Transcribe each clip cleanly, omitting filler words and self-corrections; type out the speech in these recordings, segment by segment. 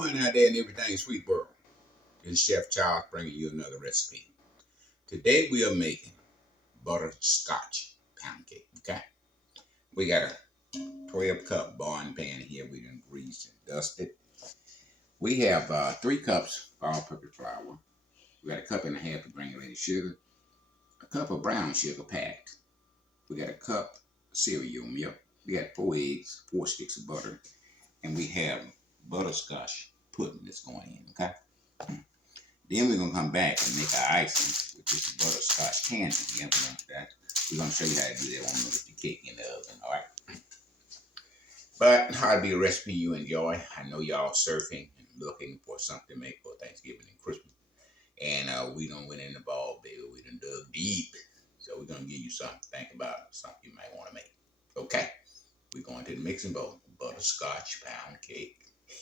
everyone out there in everything sweet world. This is Chef Charles bringing you another recipe. Today we are making butterscotch pound cake. Okay, we got a 12-cup boiling pan here. We done greased and dusted. We have 3 cups all-purpose flour. We got a cup and a half of granulated sugar, a cup of brown sugar packed. We got a cup of cereal milk. We got 4 eggs, 4 sticks of butter, and we have butterscotch pudding that's going in. Okay. Then we're gonna come back and make our icing, which is the butterscotch candy. Yeah, we're gonna show you how to do that when we get the cake in the oven. All right. But how to be a recipe you enjoy. I know y'all surfing and looking for something to make for Thanksgiving and Christmas. And we done went in the ball, baby. We done dug deep. So we're gonna give you something to think about, something you might want to make. Okay. We're going to the mixing bowl. Butterscotch pound cake.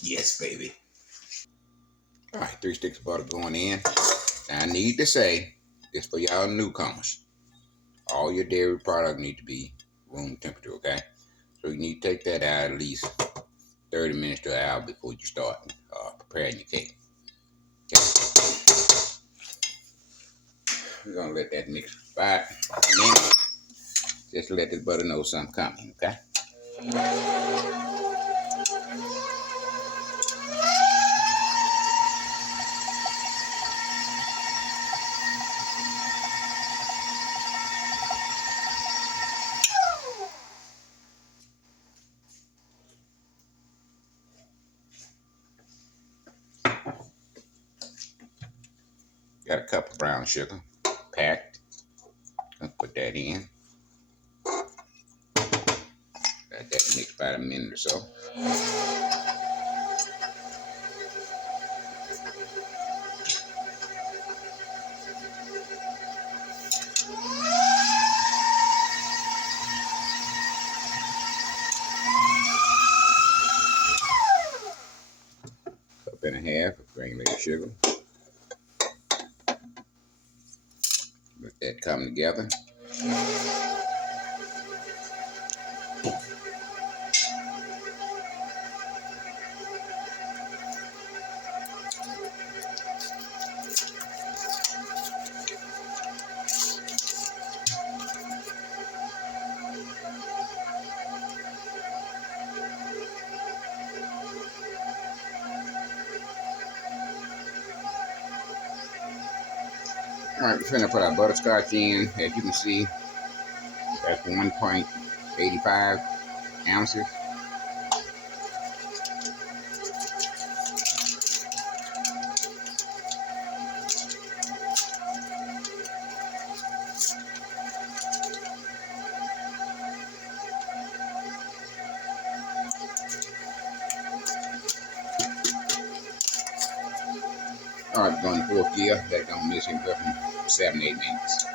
Yes, baby. All right, 3 sticks of butter going in. Now I need to say, this for y'all newcomers, all your dairy product need to be room temperature, okay? So you need to take that out at least 30 minutes to an hour before you start preparing your cake. Okay. We're gonna let that mix for 5 minutes. Just to let this butter know something coming, okay? Got a cup of brown sugar packed. I'll put that in. Let that mix about a minute or so. Cup and a half of granulated sugar. Let that come together. All right, we're going to put our butterscotch in. As you can see, that's 1.85 ounces. All right, going to 4th gear. That's going to miss it for 7 to 8 minutes.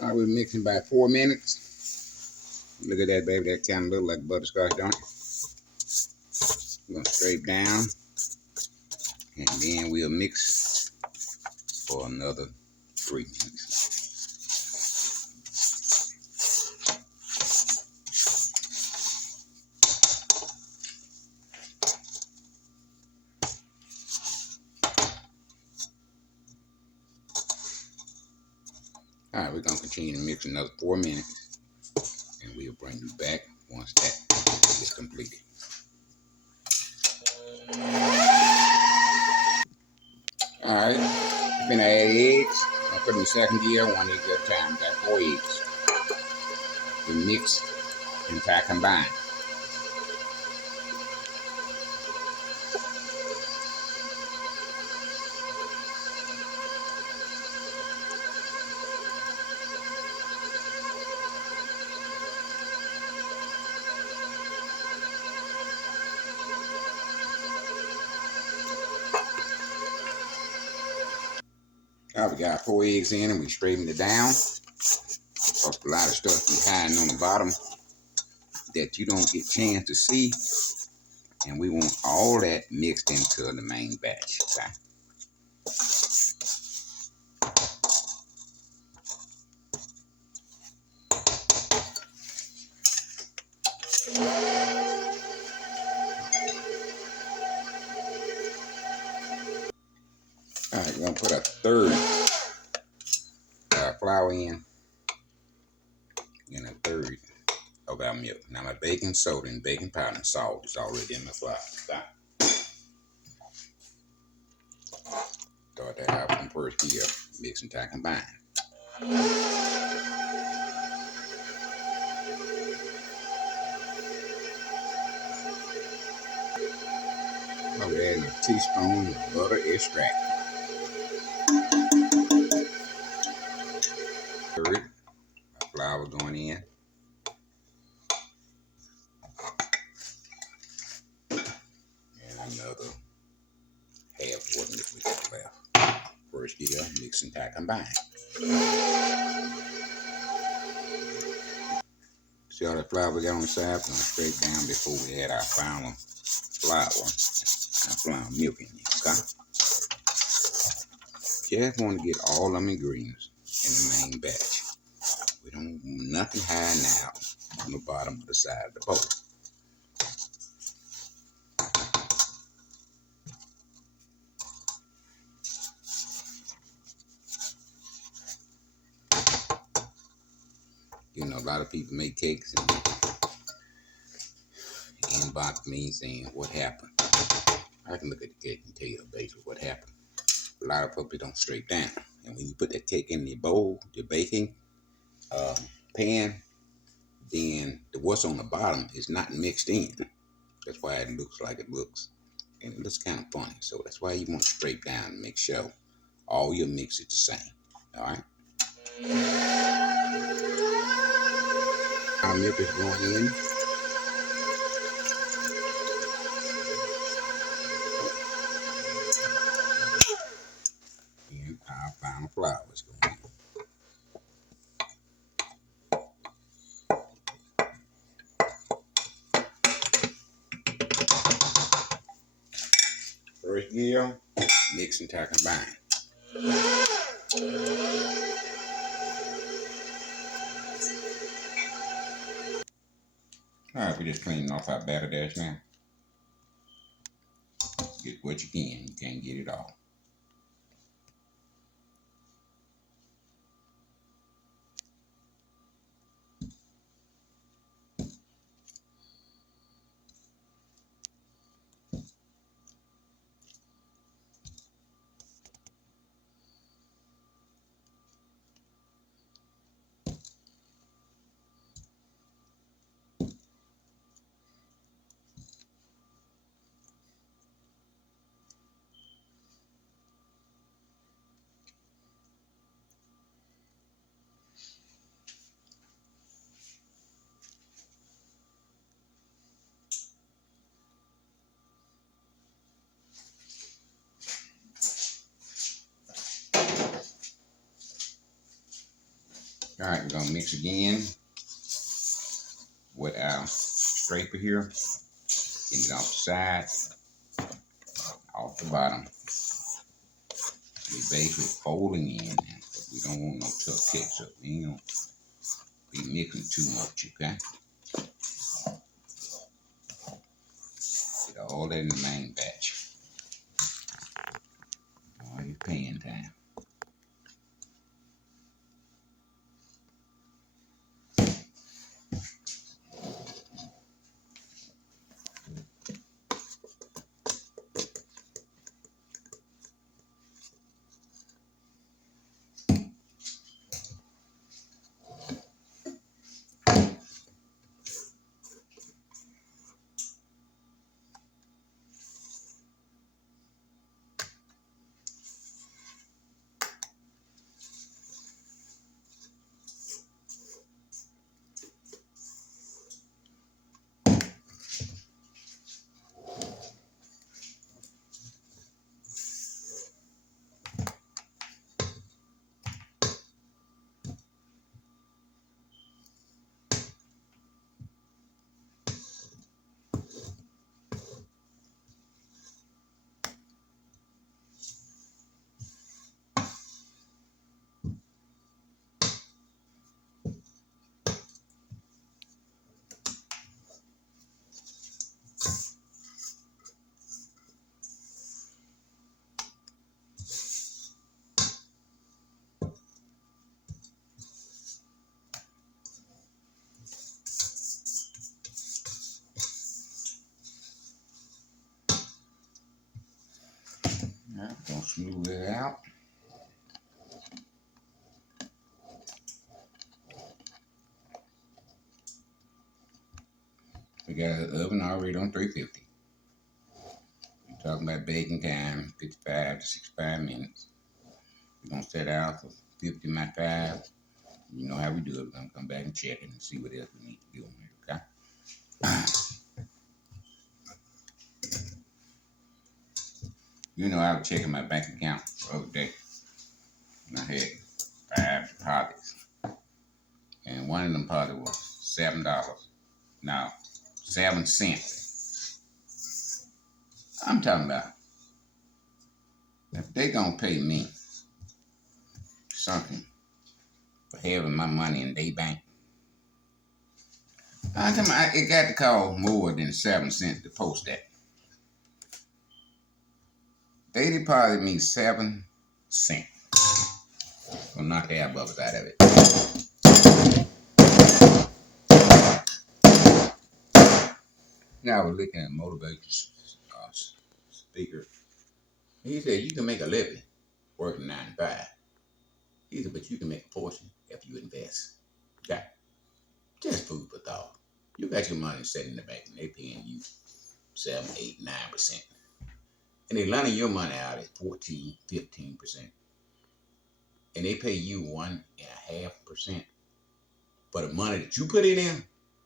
All right, we're mixing about 4 minutes. Look at that, baby. That kind of looks like butterscotch, don't it? We're going to scrape down. And then we'll mix for another 3 minutes. All right, we're going to continue to mix another 4 minutes, and we'll bring you back once that is completed. All right, I'm going to add eggs. I'll put in the 2nd gear, 1 egg at a time. Got 4 eggs. We mix and try combine. All right, we got 4 eggs in and we straightened it down. There's a lot of stuff behind on the bottom that you don't get a chance to see. And we want all that mixed into the main batch. Okay? flour in, and a third of our milk. Now my baking soda and baking powder and salt is already in my flour. Start that out from first here. Mix and tie combine. Now we're adding a teaspoon of butter extract. Third, our flour going in. And another half what we got left. First here, mix and tie combine. See all that flour we got on the side? We're going straight down before we add our final flour. Our flour milk in it, okay? Just want to get all them ingredients in the main batch. We don't want nothing hiding out on the bottom of the side of the bowl. You know, a lot of people make cakes and inbox me saying, what happened? I can look at the cake and tell you basically what happened. A lot of people don't straight down. And when you put that cake in the bowl, the baking pan, then what's on the bottom is not mixed in. That's why it looks like it looks. And it looks kind of funny. So that's why you want to straight down and make sure all your mix is the same. All right. Our milk is going in. And our final flour is going in. First gear, mix and tie combine. All right, we're just cleaning off our batter dash now. Get what you can. You can't get it all. All right, we're gonna mix again with our scraper here. Getting it off the side, off the bottom. We basically folding in, but we don't want no tough cakes up. We ain't gonna be mixing too much, okay? Get all that in the main batch. All your pan time. smooth it out. We got the oven already on 350. We're talking about baking time, 55 to 65 minutes. We're going to set out for 50 my 5. You know how we do it. We're going to come back and check it and see what else we need to do on it, okay? You know, I was checking my bank account the other day, and I had 5 deposits. And one of them deposits was $7. Now, 7 cents. I'm talking about if they gonna pay me something for having my money in their bank, I'm talking about it got to cost more than 7 cents to post that. They deposit me 7 cents. I'll knock the air bubbles out of it. Now I was looking at motivation speaker. He said you can make a living working 9 to 5. He said, but you can make a portion if you invest. Okay. Just food for thought. You got your money sitting in the bank and they paying you 7, 8, 9%. And they lending your money out at 14, 15%. And they pay you 1.5% for the money that you put in there,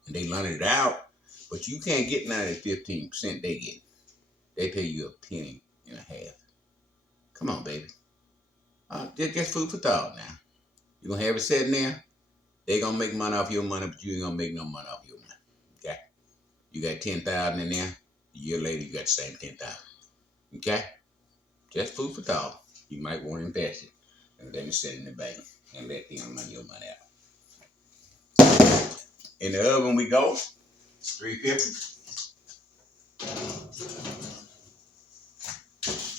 and they lend it out, but you can't get none of the 15% they get. They pay you $0.015. Come on, baby. Just food for thought now. You're going to have it sitting there. They going to make money off your money, but you ain't going to make no money off your money. Okay? You got $10,000 in there. A year later, you got the same $10,000. Okay? Just food for thought. You might want to invest it and let it sit in the bank and let them run your money out. In the oven we go. 350.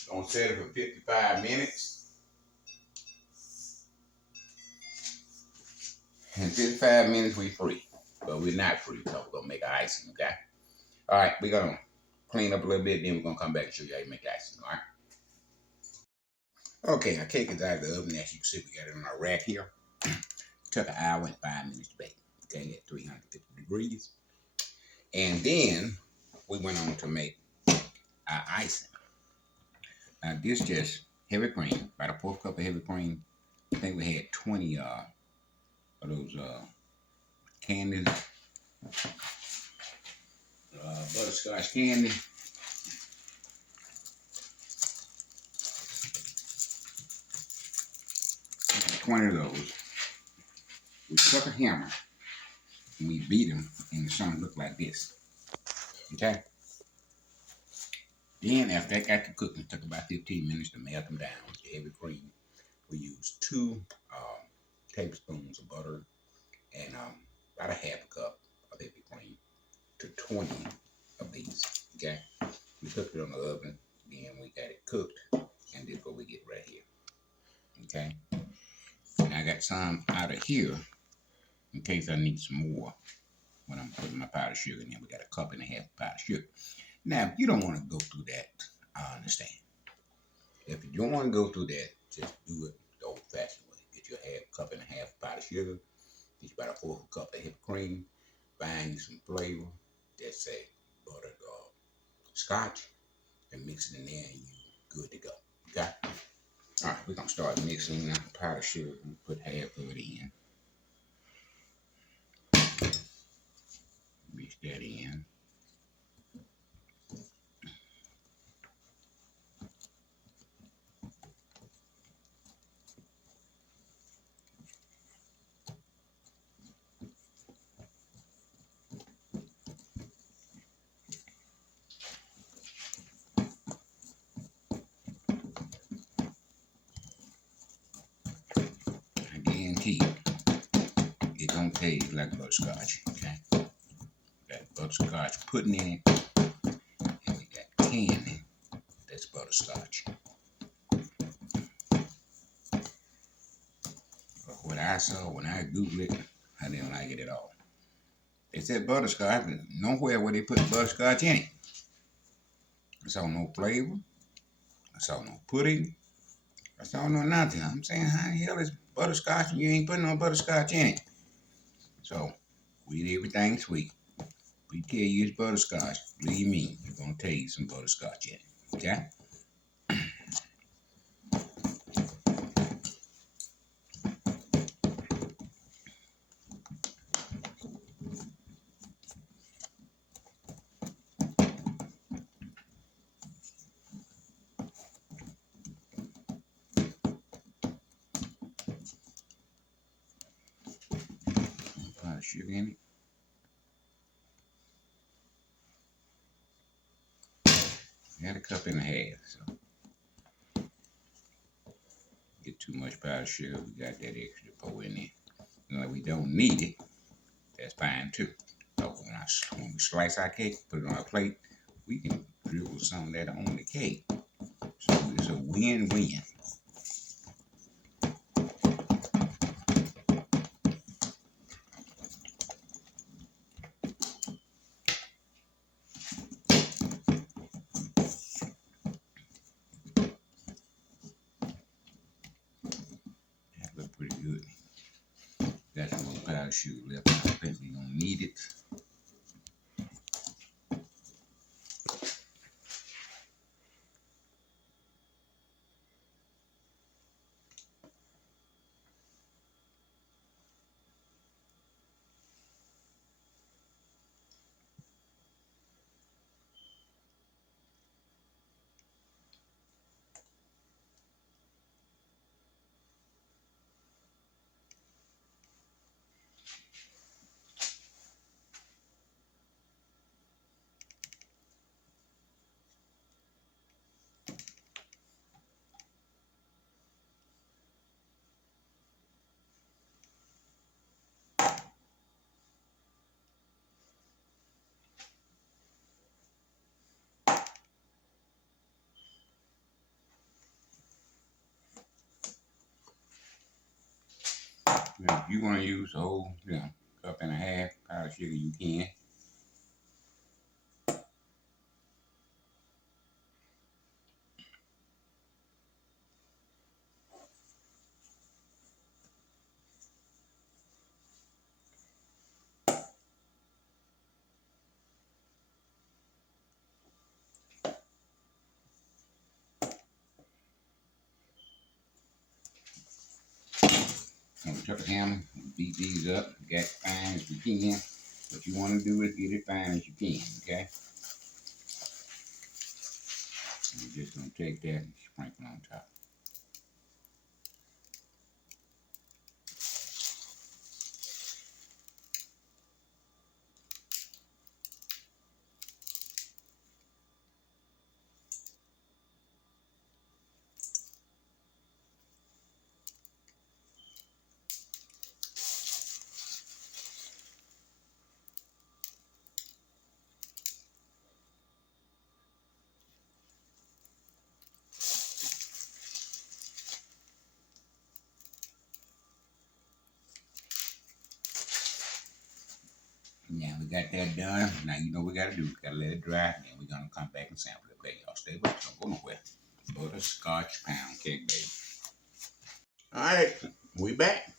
Gonna set it for 55 minutes. In 55 minutes we free. But we're not free because we're gonna make an icing, okay? Alright, we're gonna clean up a little bit, then we're gonna come back and show you how you make icing, alright? Okay, our cake is out of the oven. As you can see, we got it on our rack here. It took 1 hour and 5 minutes to bake. Okay, at 350 degrees. And then we went on to make our icing. Now this just heavy cream, about a 4th cup of heavy cream. I think we had 20 of those candies, butterscotch candy. $20 of those. We took a hammer and we beat them, and something looked like this. Okay. Then after that got to cooking, it took about 15 minutes to melt them down with the heavy cream. We used 2 tablespoons of butter and about a half a cup of heavy cream to 20 of these. Okay. We cooked it on the oven, then we got it cooked, and this is what we get right here. Okay. And I got some out of here in case I need some more when I'm putting my powdered sugar in there. We got a 1.5 cups of powdered sugar. Now, if you don't want to go through that, I understand. If you don't want to go through that, just do it the old-fashioned way. Get your 1.5 cups of powdered sugar. Get you about a 4th cup of heavy cream. Find you some flavor. Just say buttered scotch and mix it in there, and you're good to go. Okay? All right, we're going to start mixing now. Powdered sugar. We put half of it in. Mix that in. It don't taste like butterscotch, okay? Got butterscotch pudding in it, and we got candy that's butterscotch. But what I saw when I Googled it, I didn't like it at all. They said butterscotch, but nowhere where they put butterscotch in it. I saw no flavor. I saw no pudding. That's all know nothing. I'm saying, how the hell is butterscotch and you ain't putting no butterscotch in it? So, we eat everything sweet. We tell you it's butterscotch. Believe me, we're gonna tell you some butterscotch in it. Okay? Put sugar in it. Got a cup and a half. So, get too much powdered sugar. We got that extra to pour in there. You know, we don't need it. That's fine too. So when we slice our cake, put it on a plate, we can dribble some of that on the cake. So it's a win-win. That looks pretty good. Got some more powdered sugar left. I think we're gonna need it. If you want to use a whole, cup and a half powdered sugar, you can. And we took a hammer, beat these up, get fine as we can. What you want to do is get it fine as you can, okay? And we're just gonna take that and sprinkle on top. Now we got that done. Now you know what we gotta do. We gotta let it dry, and then we're gonna come back and sample it. Okay, y'all stay with us. Don't go nowhere. Butterscotch pound cake, baby. All right, we back.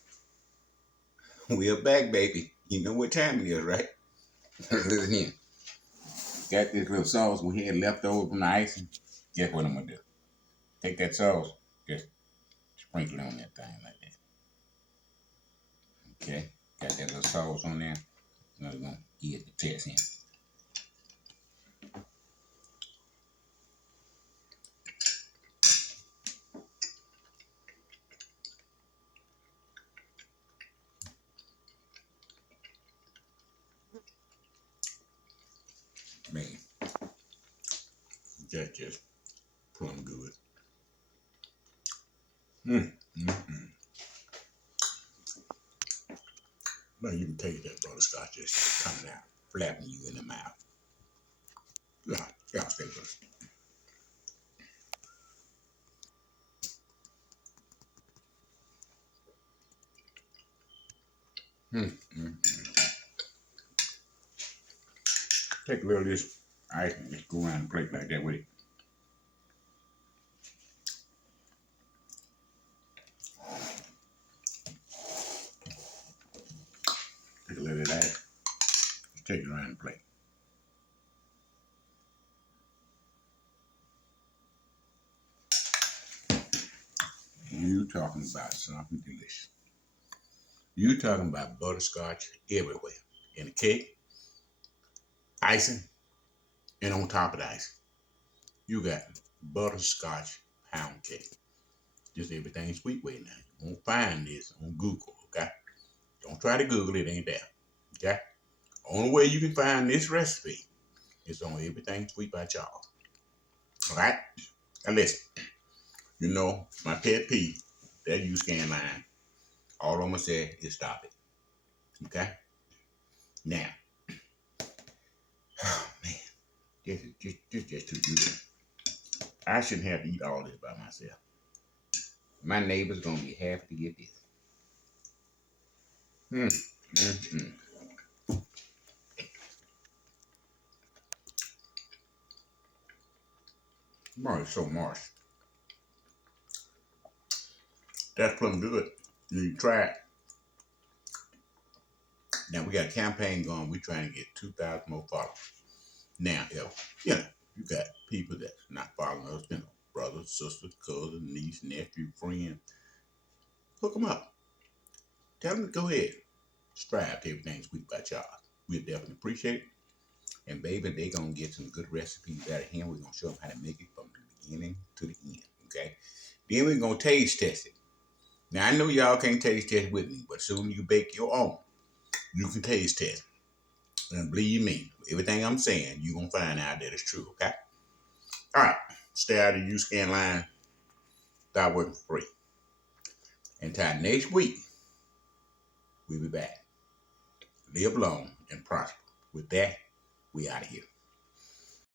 We are back, baby. You know what time it is, right? Listen here. Got this little sauce we had left over from the icing. Guess what I'm gonna do? Take that sauce, just sprinkle it on that thing like that. Okay, got that little sauce on there. Now we're gonna get the test in. Man, that's just plumb good. Mm, Now you can taste that butterscotch just coming out, flapping you in the mouth. Yeah, y'all stay with us. Take a little of this ice and just go around the plate like that with it. a little of that. Take it around the plate. You talking about something delicious. You talking about butterscotch everywhere. In the cake, icing, and on top of the icing, you got butterscotch pound cake. Just everything sweet way now. You won't find this on Google, okay? Don't try to Google it, ain't there. Okay? Only way you can find this recipe is on Everything Sweet by Charles. Alright? Now listen, you know, my pet peeve, that you scan line, all I'm gonna say is stop it. Okay? Now, oh man, this is just too good. I shouldn't have to eat all this by myself. My neighbor's gonna be happy to get this. Mm. Boy, it's so marsh. That's plumb good. You try it. Now we got a campaign going. We're trying to get 2,000 more followers. Now, if you got people that's not following us, brothers, sisters, cousins, niece, nephew, friend, hook them up. Tell them to go ahead. Strive to Everything Sweet by Charles. We'll definitely appreciate it. And baby, they gonna get some good recipes out of him. We're gonna show them how to make it from the beginning to the end. Okay. Then we're gonna taste test it. Now I know y'all can't taste test with me, but soon you bake your own, you can taste test. And believe me, everything I'm saying, you're gonna find out that it's true, okay? Alright. Stay out of the scan line. Start working for free. Until next week, we'll be back. Live long and prosper. With that, we out of here.